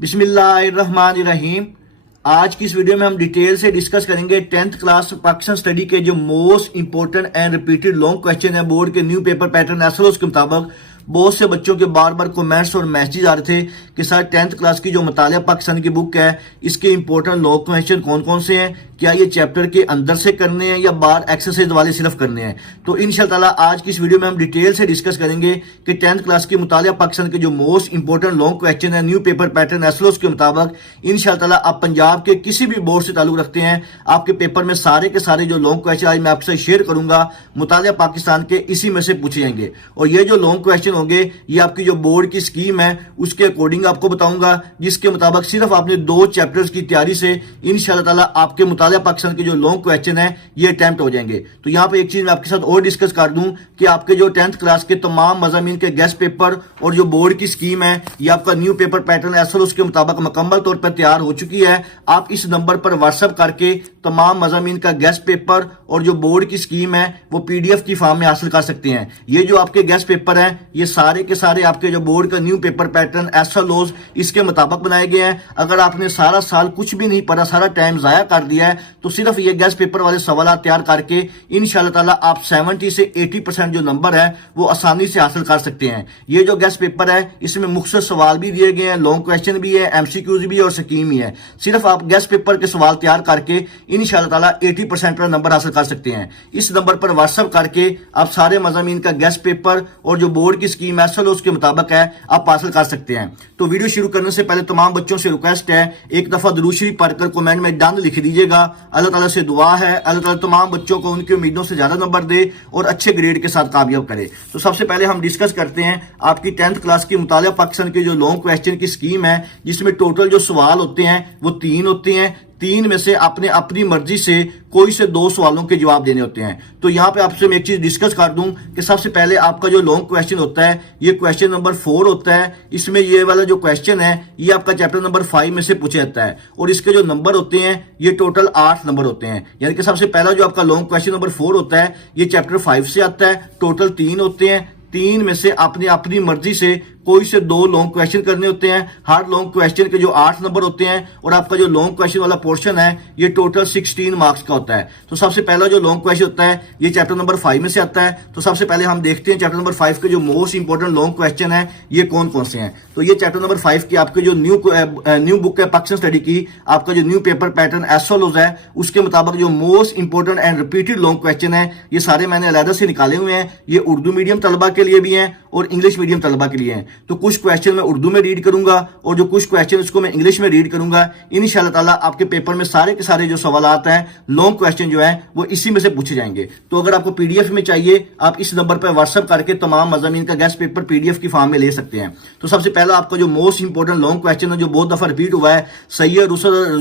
बिस्मिल्लाहिर्रहमानिर्रहीम। आज की इस वीडियो में हम डिटेल से डिस्कस करेंगे 10th क्लास पाकिस्तान स्टडी के जो most important and repeated long question है बोर्ड के न्यू पेपर पैटर्न एसएलओएस के मुताबिक। बहुत से बच्चों के बार बार कमेंट्स और मैसेज आ रहे थे कि सर 10th क्लास की जो मुतालिया पाकिस्तान की बुक है इसके इंपॉर्टेंट लॉन्ग क्वेश्चन कौन कौन से हैं, क्या ये चैप्टर के अंदर से करने हैं या बाहर एक्सरसाइज वाले सिर्फ करने हैं। तो इंशाल्लाह आज की इस वीडियो में हम डिटेल से डिस्कस करेंगे कि 10th क्लास की मुतालिया पाकिस्तान के जो मोस्ट इंपॉर्टेंट लॉन्ग क्वेश्चन है न्यू पेपर पैटर्न एसएलओएस के मुताबिक। इंशाल्लाह आप पंजाब के किसी भी बोर्ड से ताल्लुक रखते हैं, आपके पेपर में सारे के सारे जो लॉन्ग क्वेश्चन आज मैं आपसे शेयर करूंगा मुतालिया पाकिस्तान के इसी में से पूछे जाएंगे। और ये जो लॉन्ग क्वेश्चन होंगे ये आपकी जो बोर्ड की स्कीम है उसके अकॉर्डिंग आपको बताऊंगा, जिसके मुताबिक सिर्फ आपने 2 चैप्टर्स की तैयारी से इंशाल्लाह आपके मुतालिया पाकिस्तान के जो लॉन्ग क्वेश्चन है ये अटेम्प्ट हो जाएंगे। तो यहाँ पे एक चीज मैं आपके साथ और डिस्कस कर दूं कि आपके जो 10th क्लास के तमाम मज़ामीन के गेस्ट पेपर और जो बोर्ड की स्कीम है ये आपका न्यू पेपर पैटर्न एसएलओएस के मुताबिक मुकम्मल तौर पर तैयार हो चुकी है। आप इस नंबर पर व्हाट्सएप करके तमाम मज़ामीन का गेस्ट पेपर और जो बोर्ड की स्कीम है वो पीडीएफ की फॉर्म में हासिल कर सकते हैं। ये जो आपके गेस्ट पेपर हैं ये सारे के सारे आपके जो बोर्ड का न्यू पेपर पैटर्न एसएलओएस इसके मुताबिक बनाए गए हैं। अगर आपने सारा साल कुछ भी नहीं पढ़ा, सारा टाइम जाया कर दिया है, तो सिर्फ ये गेस्ट पेपर वाले सवाल तैयार करके इंशाल्लाह ताला आप 70 से 80% जो नंबर है वो आसानी से हासिल कर सकते हैं। ये जो गेस्ट पेपर है इसमें मुख्तसर सवाल भी दिए गए हैं, लॉन्ग क्वेश्चन भी है, एमसीक्यूज भी है और स्कीम भी है। सिर्फ आप गेस्ट पेपर के सवाल तैयार करके इंशाल्लाह ताला 80% पर नंबर हासिल कर सकते हैं। इस नंबर पर व्हाट्सएप करके आप सारे मज़ामीन का गेस्ट पेपर और जो बोर्ड की स्कीम है उसके मुताबिक है आप हासिल कर सकते हैं। तो वीडियो शुरू करने से पहले तमाम बच्चों से रिक्वेस्ट है एक दफा दुरूद शरीफ पढ़कर कमेंट में डन लिख दीजिएगा। अल्लाह ताला से दुआ है अल्लाह ताला तमाम बच्चों को उनकी उम्मीदों से ज्यादा नंबर दे और अच्छे ग्रेड के साथ कामयाब करे। तो सबसे पहले हम डिस्कस करते हैं आपकी 10th क्लास की मुतालिया पाकिस्तान की जो लॉन्ग क्वेश्चन की स्कीम है, जिसमें टोटल जो सवाल होते हैं वो 3 होते हैं। 3 में से आपने अपनी मर्जी से कोई से 2 सवालों के जवाब देने होते हैं। तो यहाँ पे आपसे मैं एक चीज डिस्कस कर दूं कि सबसे पहले आपका जो लॉन्ग क्वेश्चन होता है ये क्वेश्चन नंबर 4 होता है। इसमें ये वाला जो क्वेश्चन है ये आपका चैप्टर नंबर 5 में से पूछा जाता है और इसके जो नंबर होते हैं ये टोटल 8 नंबर होते हैं। यानी कि सबसे पहला जो आपका लॉन्ग क्वेश्चन नंबर 4 होता है ये चैप्टर 5 से आता है। टोटल 3 होते हैं। 3 में से आपने अपनी मर्जी से कोई से 2 लॉन्ग क्वेश्चन करने होते हैं। हर लॉन्ग क्वेश्चन के जो 8 नंबर होते हैं और आपका जो लॉन्ग क्वेश्चन वाला पोर्शन है ये टोटल 16 मार्क्स का होता है। तो सबसे पहला जो लॉन्ग क्वेश्चन होता है ये चैप्टर नंबर 5 में से आता है। तो सबसे पहले हम देखते हैं चैप्टर नंबर 5 के जो मोस्ट इंपॉर्टेंट लॉन्ग क्वेश्चन है ये कौन कौन से हैं। तो ये चैप्टर नंबर 5 की आपके जो न्यू बुक है पाकिस्तान स्टडी की, आपका जो न्यू पेपर पैटर्न एसएलओएस है उसके मुताबिक जो most important and repeated long question है ये सारे मैंने अलग से निकाले हुए हैं। ये उर्दू मीडियम तलबा के लिए भी हैं और इंग्लिश मीडियम तलबा के लिए हैं। तो कुछ क्वेश्चन मैं उर्दू में रीड करूंगा और जो कुछ क्वेश्चन उसको मैं इंग्लिश में रीड करूंगा। इंशाल्लाह ताला आपके पेपर में सारे के सारे जो सवालात हैं लॉन्ग क्वेश्चन जो है वो इसी में से पूछे जाएंगे। तो अगर आपको पीडीएफ में चाहिए आप इस नंबर पर व्हाट्सएप करके तमाम मज़ामीन का गेस्ट पेपर पीडीएफ की फॉर्म में ले सकते हैं। तो सबसे पहला आपका जो मोस्ट इंपॉर्टेंट लॉन्ग क्वेश्चन है जो बहुत दफा रिपीट हुआ है, सैयद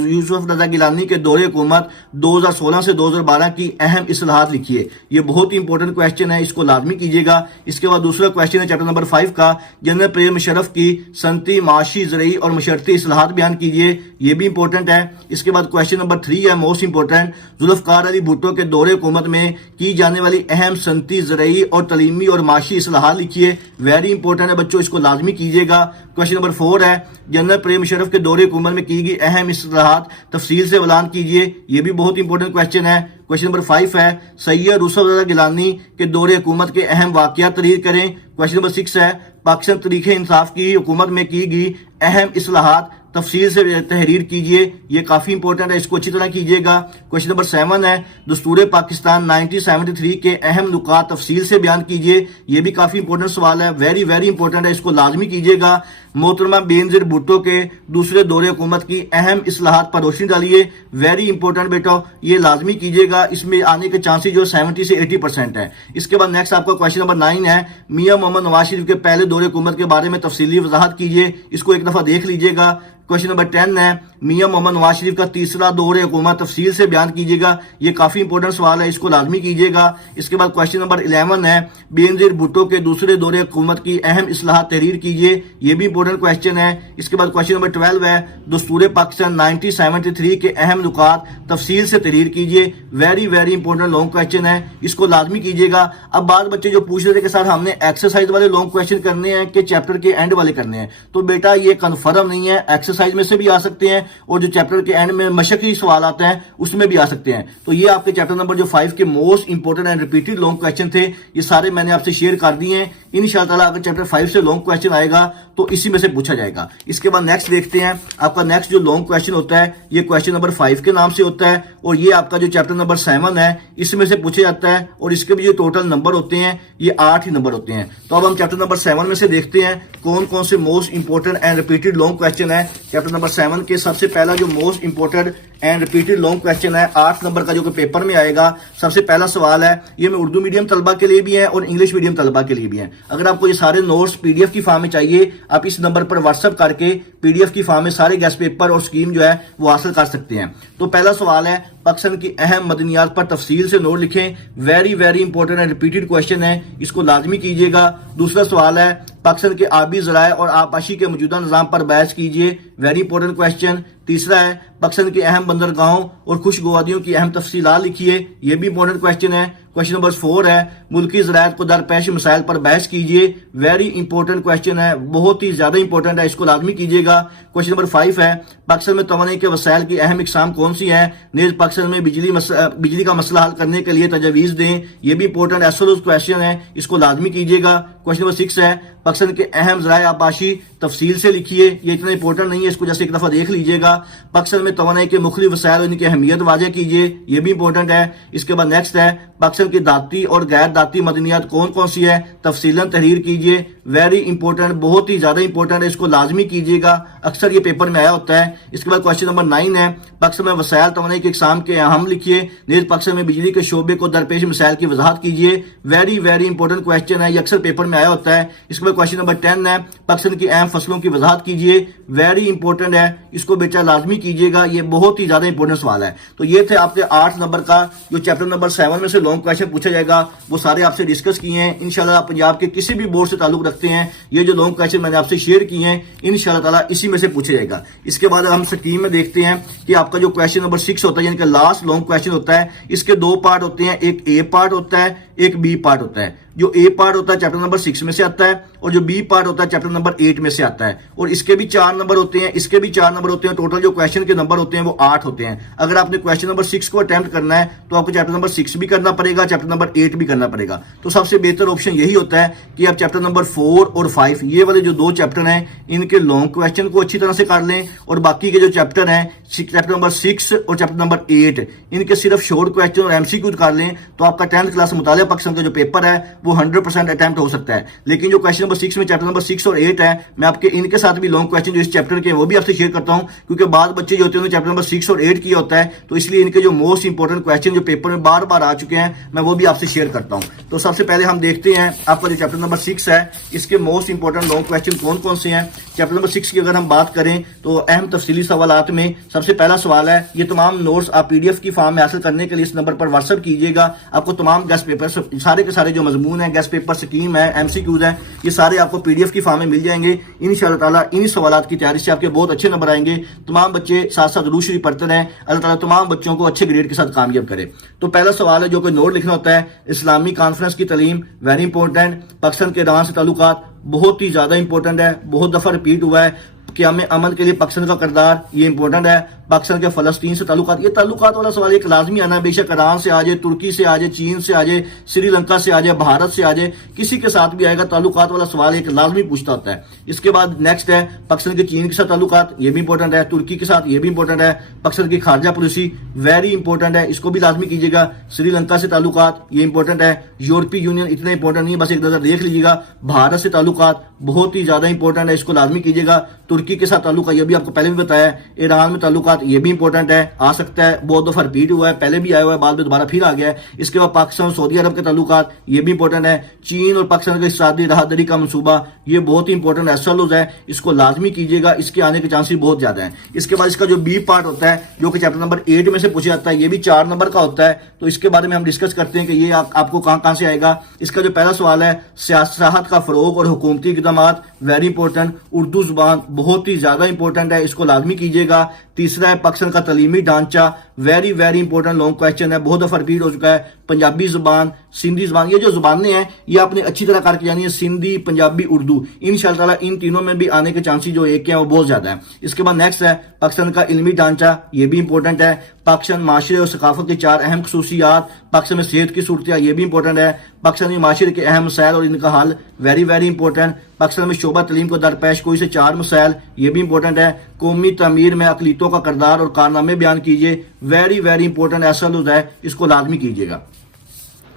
यूसुफ रजा गिलानी के दौरे हुकूमत 2016 से 2012 की अहम इस्लाहात लिखिए। ये बहुत ही इंपॉर्टेंट क्वेश्चन है, इसको लाजमी कीजिएगा। इसके बाद दूसरा क्वेश्चन है चैप्टर नंबर 5 का, जनरल परवेज मुशर्रफ की सनती, माशी, ज़रई और मशरती इस्लाहात बयान कीजिए। ये भी इंपॉर्टेंट है। इसके बाद क्वेश्चन नंबर 3 है मोस्ट इंपॉर्टेंट, जुल्फ़िकार अली भुट्टो के दौरे हुकूमत में की जाने वाली अहम सनती, ज़रई और तलीमी और माशी इस्लाहात लिखिए। वेरी इंपॉर्टेंट है बच्चों, इसको लाजमी कीजिएगा। क्वेश्चन नंबर 4 है जनरल परवेज मुशर्रफ के दौरे हुकूमत में की गई अहम इस्लाहात तफसील से बयान कीजिए। ये भी बहुत इंपॉर्टेंट क्वेश्चन है। क्वेश्चन नंबर 5 है सैयद यूसुफ रजा गिलानी के दौरे हुकूमत के अहम वाक़यात तहरीर करें। क्वेश्चन नंबर 6 है पाकिस्तान तरीक़े इंसाफ की हुकूमत में की गई अहम इस्लाहात तफसील से तहरीर कीजिए। ये काफ़ी इंपॉर्टेंट है, इसको अच्छी तरह कीजिएगा। क्वेश्चन नंबर 7 है दस्तूर पाकिस्तान 1973 के अहम नुकात तफसील से बयान कीजिए। ये भी काफ़ी इंपॉर्टेंट सवाल है, वेरी वेरी इंपॉर्टेंट है, इसको लाजमी कीजिएगा। मोहतरमा बेनज़ीर भुट्टो के दूसरे दौरे हुकूमत की अहम इस्लाहात पर रोशनी डालिए। वेरी इंपॉर्टेंट बेटा, ये लाजमी कीजिएगा। इसमें आने के चांसेस जो 70 से 80% है। इसके बाद नेक्स्ट आपका क्वेश्चन नंबर 9 है मियां मोहम्मद नवाज शरीफ के पहले दौरे हुकूमत के बारे में तफसीली वजाहत कीजिए। इसको एक दफ़ा देख लीजिएगा। क्वेश्चन नंबर 10 है मियां मोहम्मद नवाज शरीफ का तीसरा दौरे हुकूमत तफसील से बयान कीजिएगा। ये काफ़ी इंपॉर्टेंट सवाल है, इसको लाजमी कीजिएगा। इसके बाद क्वेश्चन नंबर 11 है बेनज़ीर भुट्टो के दूसरे दौरे हुकूमत की अहम इस्लाहात तहरीर कीजिए। ये भी इंपॉर्टेंट इंपॉर्टेंट क्वेश्चन है। इसके बाद क्वेश्चन नंबर 12 है, दस्तूर पाकिस्तान 1973 के अहम नुकात तफसील से तहरीर कीजिए। Very very important long question है, इसको लाजमी कीजिएगा। अब बाद बच्चे जो पूछ रहे थे कि सर हमने एक्सरसाइज वाले लॉन्ग क्वेश्चन करने हैं कि चैप्टर के एंड वाले करने हैं, तो बेटा ये कन्फर्म नहीं है, एक्सरसाइज में से भी आ सकते हैं और जो चैप्टर के एंड में मशक्की सवाल आते हैं उसमें भी आ सकते हैं। तो ये आपके चैप्टर नंबर जो 5 के most important and repeated long question थे, ये सारे मैंने आपसे शेयर कर दिए हैं। इंशाअल्लाह ताला अगर चैप्टर 5 से लॉन्ग क्वेश्चन आएगा तो इसी में से पूछा जाएगा। इसके बाद नेक्स्ट देखते हैं, आपका नेक्स्ट जो लॉन्ग क्वेश्चन होता है ये क्वेश्चन नंबर 5 के नाम से होता है और ये आपका जो चैप्टर नंबर 7 है इसमें से पूछा जाता है और इसके भी जो टोटल नंबर होते हैं ये 8 ही नंबर होते हैं। तो अब हम चैप्टर नंबर 7 में से देखते हैं कौन कौन से most important and repeated long question है। चैप्टर नंबर 7 के सबसे पहला जो most important and repeated long question है 8 नंबर का, जो कि पेपर में आएगा। सबसे पहला सवाल है, ये मैं उर्दू मीडियम तलबा के लिए भी है और इंग्लिश मीडियम तलबा के लिए भी है। अगर आपको ये सारे नोट्स पीडीएफ की फॉर्म में चाहिए, आप इस नंबर पर व्हाट्सएप करके पीडीएफ की फॉर्म में सारे गेस्ट पेपर और स्कीम जो है वो हासिल कर सकते हैं। तो पहला सवाल है, पाकिस्तान की अहम मदनियात पर तफसील से नोट लिखें। Very very important and repeated question है, इसको लाजमी कीजिएगा। दूसरा सवाल है, पाकिस्तान के आबी ज़राए और आबपाशी के मौजूदा निज़ाम पर बहस कीजिए। Very important question. तीसरा है, पाकिस्तान के अहम बंदरगाहों और खुशगवादियों की अहम तफसीलात लिखिए, यह भी इंपॉर्टेंट क्वेश्चन है। क्वेश्चन नंबर 4 है, मुल्की ज़राअत को दरपेश मसाइल पर बहस कीजिए। वेरी इंपॉर्टेंट क्वेश्चन है, बहुत ही ज्यादा इंपॉर्टेंट है, इसको लाजमी कीजिएगा। क्वेश्चन नंबर 5 है, पाकिस्तान में तवानाई के वसाइल की अहम इकसाम कौन सी है, नीज पाकिस्तान में बिजली का मसला हल करने के लिए तजावीज़ दें, यह भी इंपॉर्टेंट एसओएस क्वेश्चन है, इसको लाजमी कीजिएगा। क्वेश्चन नंबर 6 है, पाकिस्तान के अहम ज़राए आबपाशी तफसील से लिखिए, ये इतना इंपॉर्टेंट नहीं है, इसको जैसे एक दफा देख लीजिएगा। पाकिस्तान में तवानाई के मुख्तलिफ वसाइल और इनकी अहमियत वाज़ेह कीजिए, ये भी इंपॉर्टेंट है। इसके बाद नेक्स्ट है, पाकिस्तान की दाती और गैर दाती मदनियात कौन कौन सी है, तफसीलन तहरीर कीजिए। वेरी इंपॉर्टेंट, बहुत ही ज्यादा इंपॉर्टेंट है, इसको लाजमी कीजिएगा, अक्सर ये पेपर में आया होता है। इसके बाद क्वेश्चन नंबर 9 है, पाकिस्तान में वसाइल तवानाई के इकसाम के अहम लिखिए, नीज पाकिस्तान में बिजली के शोबे को दरपेश मसाइल की वजाहत कीजिए। वेरी वेरी इंपॉर्टेंट क्वेश्चन है, ये अक्सर पेपर में आया होता है। इसके बाद क्वेश्चन नंबर 10 है, पाकिस्तान की अहम फसलों की वजाहत कीजिए। वेरी इंपॉर्टेंट है, इसको बेटा लाजमी कीजिएगा, ये बहुत ही ज्यादा इंपॉर्टेंट सवाल है। तो ये थे आपके 8 नंबर का जो चैप्टर नंबर 7 में से लॉन्ग क्वेश्चन पूछा जाएगा, वो सारे आपसे डिस्कस किए हैं। इंशाल्लाह आप पंजाब के किसी भी बोर्ड से ताल्लुक रखते हैं, ये जो लॉन्ग क्वेश्चन मैंने आपसे शेयर किए हैं इंशाल्लाह ताला इसी में से पूछा जाएगा। इसके बाद हम स्कीम में देखते हैं कि आपका जो क्वेश्चन नंबर 6 होता है, यानी कि लास्ट लॉन्ग क्वेश्चन होता है, इसके 2 पार्ट होते हैं, एक ए पार्ट होता है, एक बी पार्ट होता है। जो ए पार्ट होता है चैप्टर नंबर 6 में से आता है और जो बी पार्ट होता है चैप्टर नंबर 8 में से आता है, और इसके भी 4 नंबर होते हैं, इसके भी 4 नंबर होते हैं। टोटल जो क्वेश्चन के नंबर होते हैं वो 8 होते हैं। अगर आपने क्वेश्चन नंबर 6 को अटेम्प्ट करना है तो आपको चैप्टर नंबर 6 भी करना पड़ेगा, चैप्टर नंबर 8 भी करना पड़ेगा। तो सबसे बेहतर ऑप्शन यही होता है कि आप चैप्टर नंबर 4 और 5 ये वाले जो 2 चैप्टर हैं इनके लॉन्ग क्वेश्चन को अच्छी तरह से कर लें, और बाकी के जो चैप्टर हैं चैप्टर नंबर 6 और चैप्टर नंबर 8 इनके सिर्फ शॉर्ट क्वेश्चन और एमसीक्यू कर लें, तो आपका 10th क्लास मुतालिया पाकिस्तान का जो पेपर है वो 100% अटेम्प्ट हो सकता है। लेकिन जो क्वेश्चन नंबर 6 में चैप्टर नंबर 6 और 8 है, मैं आपके इनके साथ भी लॉन्ग क्वेश्चन जो इस चैप्टर के वो भी आपसे शेयर करता हूं, क्योंकि बाद बच्चे जो होते हैं चैप्टर नंबर 6 और 8 किया होता है, तो इसलिए इनके जो मोस्ट इंपॉर्टेंट क्वेश्चन जो पेपर में बार बार आ चुके हैं मैं वो भी आपसे शेयर करता हूं। तो सबसे पहले हम देखते हैं आपका जो चैप्टर नंबर 6 है इसके मोस्ट इंपॉर्टेंट लॉन्ग क्वेश्चन कौन कौन से हैं। चैप्टर नंबर 6 की अगर हम बात करें तो अहम तफसीली सवालात में सबसे पहला सवाल है, ये तमाम नोट्स आप पीडीएफ की फॉर्म में हासिल करने के लिए इस नंबर पर व्हाट्सएप कीजिएगा। आपको तमाम गेस्ट पेपर सारे के सारे जो मजमून है, गेस्ट पेपर स्कीम है, एमसीक्यूज है, ये सारे आपको पीडीएफ की फॉर्म में मिल जाएंगे। इंशाअल्लाह ताला इन सवालात की तैयारी से आपके बहुत अच्छे नंबर आएंगे। तमाम बच्चे साथ साथ दुरूद शरीफ पढ़ते रहें, अल्लाह ताला तमाम बच्चों को अच्छे ग्रेड के साथ कामयाब करे। तो पहला सवाल है जो कोई नोट लिखना होता है, इस्लामी कॉन्फ्रेंस की तालीम, वेरी इंपॉर्टेंट। पाकिस्तान के ईरान से ताल्लुकात बहुत ही ज्यादा इंपॉर्टेंट है, बहुत दफा रिपीट हुआ है। क़याम अमन के लिए पाकिस्तान का किरदार, ये इंपॉर्टेंट है। पाकिस्तान के फलस्तीन से ताल्लुकात, ये ताल्लुकात वाला सवाल एक लाजमी आना है, बेशक ईरान से आ जाए, तुर्की से आ जाए, चीन से आ जाए, श्रीलंका से आ जाए, भारत से आ जाए, किसी के साथ भी आएगा, ताल्लुकात वाला सवाल एक लाजमी पूछता होता है। इसके बाद नेक्स्ट है पाकिस्तान के चीन के साथ ताल्लुकात, ये भी इंपॉर्टेंट है। तुर्की के साथ ये भी इंपॉर्टेंट है। पाकिस्तान की खारजा पॉलिसी वेरी इंपॉर्टेंट है, इसको भी लाजमी कीजिएगा। श्रीलंका से ताल्लुकात ये इंपॉर्टेंट है। यूरोपीय यूनियन इतना इंपॉर्टेंट नहीं है, बस एक नजर देख लीजिएगा। भारत से ताल्लुकात बहुत ही ज्यादा इंपॉर्टेंट है, इसको लाजमी कीजिएगा। तुर्की के साथ ताल्लुक, ये भी आपको पहले भी बताया है। ईरान में ताल्लुकात ताल्लुकात ये भी इंपॉर्टेंट है, आ सकता है, बहुत दफा रिपीट हुआ है, पहले भी आया हुआ है, बाद में दोबारा फिर आ गया है। इसके बाद पाकिस्तान और सऊदी अरब के ताल्लुकात ये भी इंपॉर्टेंट है। चीन और पाकिस्तान का इक़्तिसादी राहदरी का मंसूबा ये बहुत ही इंपॉर्टेंट एसएलओ है, इसको लाजमी कीजिएगा, इसके आने के चांसेस बहुत ज्यादा है। इसके बाद इसका जो बी पार्ट होता है जो कि चैप्टर नंबर 8 में से पूछा जाता है, ये भी 4 नंबर का होता है, तो इसके बारे में हम डिस्कस करते हैं कि ये आपको कहां से आएगा। इसका जो पहला सवाल है, सियासत का फरोग और हुकूमती इक़दामात, वेरी इंपॉर्टेंट, उर्दू जुबान बहुत ही ज्यादा इंपॉर्टेंट है, इसको लाजमी कीजिएगा। तीसरा है पाकिस्तान का तालीमी ढांचा, very very important long question है, बहुत दफा रिपीट हो चुका है। पंजाबी जुबान, सिंधी जुबान, ये जो जुबानें हैं ये आपने अच्छी तरह करके जानी है, सिंधी, पंजाबी, उर्दू, इंशाअल्लाह ताला इन तीनों में भी आने के चांसेस जो एक हैं वो बहुत ज्यादा है। इसके बाद नेक्स्ट है पाकिस्तान का इल्मी ढांचा, ये भी इंपॉर्टेंट है। पाकिस्तान माशरे और सकाफत की 4 अहम खसूसियात, पाकिस्तान में सेहत की सूरत, ये भी इंपॉर्टेंट है। पाकिस्तानी माशरे के अहम मसाइल और इनका हल, वेरी वेरी इंपॉर्टेंट। पाकिस्तान में शोबा तलीम को दरपेश कोई से 4 मसाइल, ये भी इंपॉर्टेंट है। कौमी तमीर में अकलीतों का किरदार और कारनामे बयान कीजिए, वेरी वेरी इंपॉर्टेंट ऐसा है, इसको लाजमी कीजिएगा।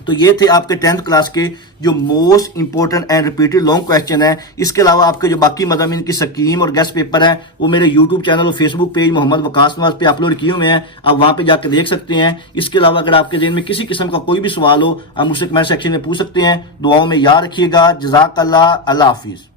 तो ये थे आपके 10th क्लास के जो most important and repeated long question है। इसके अलावा आपके जो बाकी मज़ामीन की स्कीम और गेस्ट पेपर है वो मेरे यूट्यूब चैनल और फेसबुक पेज मोहम्मद वकास नवाज पे अपलोड किए हुए हैं, आप वहां पे जाकर देख सकते हैं। इसके अलावा अगर आपके ज़हन में किसी किस्म का कोई भी सवाल हो आप मुझसे कमेंट सेक्शन में पूछ सकते हैं। दुआओं में याद रखिएगा। जज़ाकल्लाह, अल्लाह हाफिज़।